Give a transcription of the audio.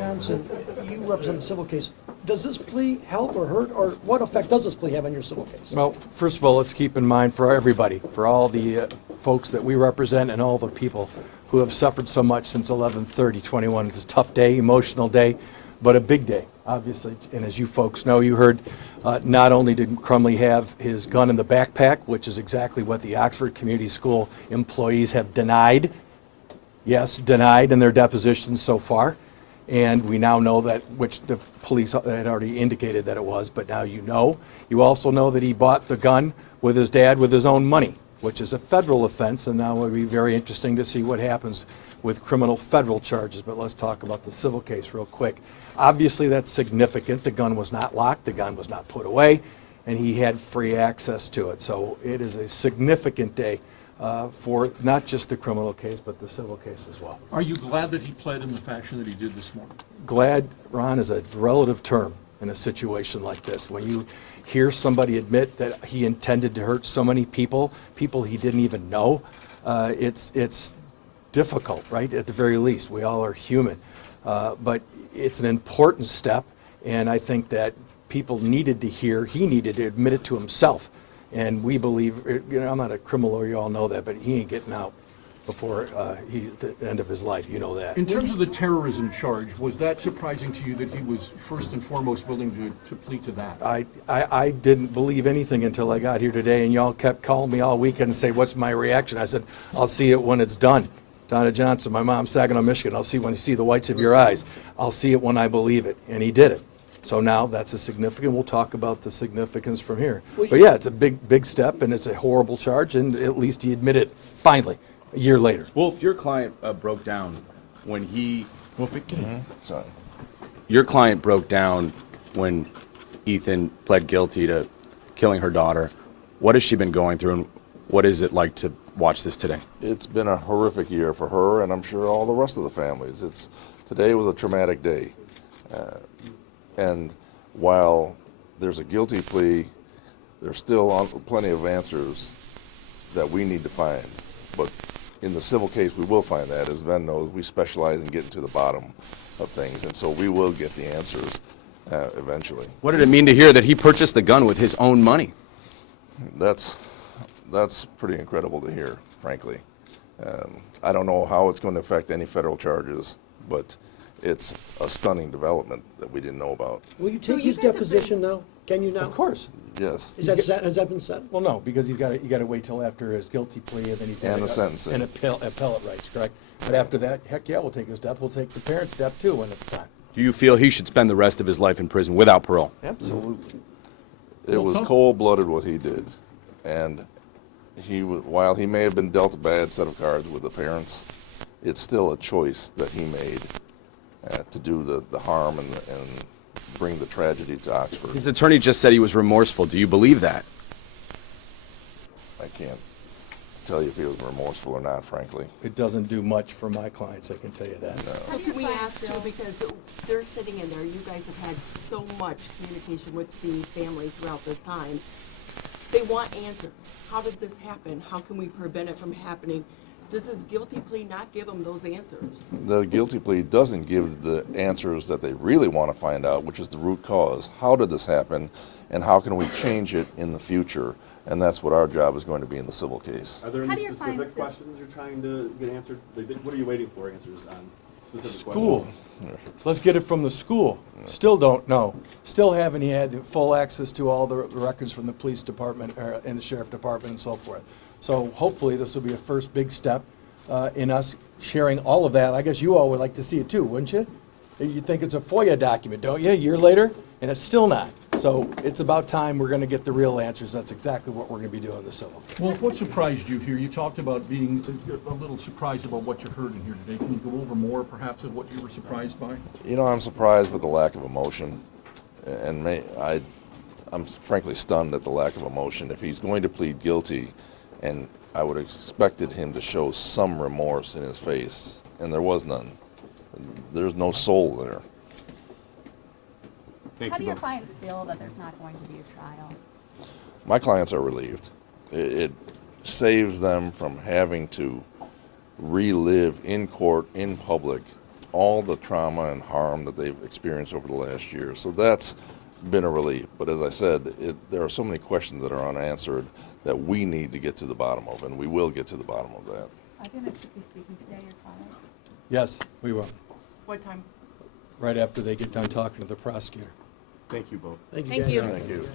Johnson, you represent the civil case. Does this plea help or hurt, or what effect does this plea have on your civil case? Well, first of all, let's keep in mind for everybody, for all the folks that we represent and all the people who have suffered so much since 11/30/21. It's a tough day, emotional day, but a big day, obviously. And as you folks know, you heard not only did Crumbley have his gun in the backpack, which is exactly what the Oxford Community School employees have denied. Yes, denied in their depositions so far. And we now know that, which the police had already indicated that it was, but now you know. You also know that he bought the gun with his dad with his own money, which is a federal offense, and now it will be very interesting to see what happens with criminal federal charges. But let's talk about the civil case real quick. Obviously, that's significant. The gun was not locked, the gun was not put away, and he had free access to it. So it is a significant day for not just the criminal case, but the civil case as well. Are you glad that he pled in the fashion that he did this morning? Glad, Ron, is a relative term in a situation like this. When you hear somebody admit that he intended to hurt so many people he didn't even know, it's difficult, right? At the very least, we all are human. But it's an important step, and I think that people needed to hear, he needed to admit it to himself. And we believe, I'm not a criminal lawyer, you all know that, but he ain't getting out before the end of his life, you know that. In terms of the terrorism charge, was that surprising to you that he was first and foremost willing to plead to that? I didn't believe anything until I got here today, and y'all kept calling me all weekend and say, what's my reaction? I said, I'll see it when it's done. Donna Johnson, my mom's Saginaw, Michigan, I'll see when you see the whites of your eyes. I'll see it when I believe it, and he did it. So now that's a significant, we'll talk about the significance from here. But yeah, it's a big step, and it's a horrible charge, and at least he admitted finally, a year later. Wolf, your client broke down when he... Sorry. Your client broke down when Ethan pled guilty to killing her daughter. What has she been going through, and what is it like to watch this today? It's been a horrific year for her, and I'm sure all the rest of the families. Today was a traumatic day. And while there's a guilty plea, there's still plenty of answers that we need to find. But in the civil case, we will find that. As Ven knows, we specialize in getting to the bottom of things, and so we will get the answers eventually. What did it mean to hear that he purchased the gun with his own money? That's pretty incredible to hear, frankly. I don't know how it's going to affect any federal charges, but it's a stunning development that we didn't know about. Will you take his deposition now? Can you now? Of course. Yes. Is that set? Has that been set? Well, no, because you got to wait till after his guilty plea, and then he's got And the sentencing. and appellate rights, correct? But after that, heck yeah, we'll take a step. We'll take the parent step too when it's time. Do you feel he should spend the rest of his life in prison without parole? Absolutely. It was cold-blooded what he did, and while he may have been dealt a bad set of cards with the parents, it's still a choice that he made to do the harm and bring the tragedy to Oxford. His attorney just said he was remorseful. Do you believe that? I can't tell you if he was remorseful or not, frankly. It doesn't do much for my clients, I can tell you that. How can we ask you, because they're sitting in there, you guys have had so much communication with the family throughout this time. They want answers. How did this happen? How can we prevent it from happening? Does his guilty plea not give them those answers? The guilty plea doesn't give the answers that they really want to find out, which is the root cause. How did this happen, and how can we change it in the future? And that's what our job is going to be in the civil case. Are there any specific questions you're trying to get answered? What are you waiting for answers on specific School. questions? Let's get it from the school. Still don't know. Still haven't had full access to all the records from the police department and the sheriff department and so forth. So hopefully this will be a first big step in us sharing all of that. I guess you all would like to see it too, wouldn't you? You think it's a FOIA document, don't you? A year later, and it's still not. So it's about time we're going to get the real answers. That's exactly what we're going to be doing in the civil. Well, what surprised you here? You talked about being a little surprised about what you heard in here today. Can you go over more, perhaps, of what you were surprised by? You know, I'm surprised with the lack of emotion, and I'm frankly stunned at the lack of emotion. If he's going to plead guilty, and I would have expected him to show some remorse in his face, and there was none. There's no soul there. How do your clients feel that there's not going to be a trial? My clients are relieved. It saves them from having to relive in court, in public, all the trauma and harm that they've experienced over the last year. So that's been a relief. But as I said, there are so many questions that are unanswered that we need to get to the bottom of, and we will get to the bottom of that. Are you going to be speaking today, your clients? Yes, we will, What time? right after they get done talking to the prosecutor. Thank you both. Thank you, Thank guys. you. Thank you.